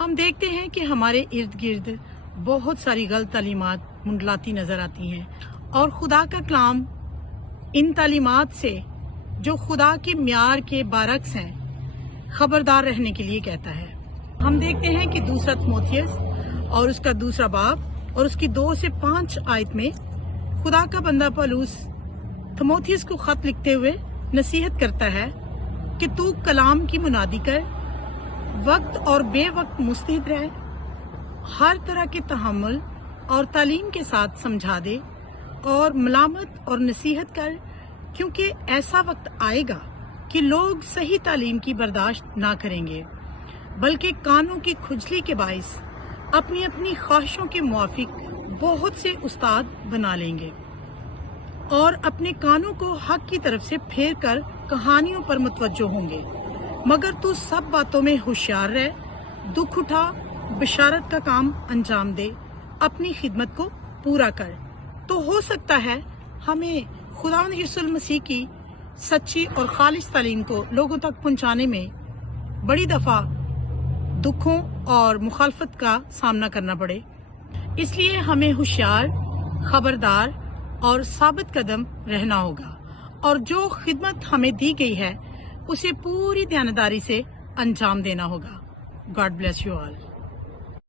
ہم دیکھتے ہیں کہ ہمارے ارد گرد بہت ساری غلط تعلیمات منڈلاتی نظر آتی ہیں اور خدا کا کلام ان تعلیمات سے جو خدا کے معیار کے برعکس ہیں خبردار رہنے کے لیے کہتا ہے۔ ہم دیکھتے ہیں کہ دوسرا تیموتھیوس اور اس کا دوسرا باب اور اس کی 2 سے 5 آیت میں خدا کا بندہ پولس تیموتھیوس کو خط لکھتے ہوئے نصیحت کرتا ہے کہ تو کلام کی منادی کر، وقت اور بے وقت مستعد رہ، ہر طرح کے تحمل اور تعلیم کے ساتھ سمجھا دے اور ملامت اور نصیحت کر، کیونکہ ایسا وقت آئے گا کہ لوگ صحیح تعلیم کی برداشت نہ کریں گے، بلکہ کانوں کی کھجلی کے باعث اپنی اپنی خواہشوں کے موافق بہت سے استاد بنا لیں گے اور اپنے کانوں کو حق کی طرف سے پھیر کر کہانیوں پر متوجہ ہوں گے۔ مگر تو سب باتوں میں ہوشیار رہ، دکھ اٹھا، بشارت کا کام انجام دے، اپنی خدمت کو پورا کر، تو ہو سکتا ہے ہمیں خداوند یسوع المسیح کی سچی اور خالص تعلیم کو لوگوں تک پہنچانے میں بڑی دفعہ دکھوں اور مخالفت کا سامنا کرنا پڑے۔ اس لیے ہمیں ہوشیار، خبردار اور ثابت قدم رہنا ہوگا، اور جو خدمت ہمیں دی گئی ہے اسے پوری دیانتداری سے انجام دینا ہوگا۔ God bless you all.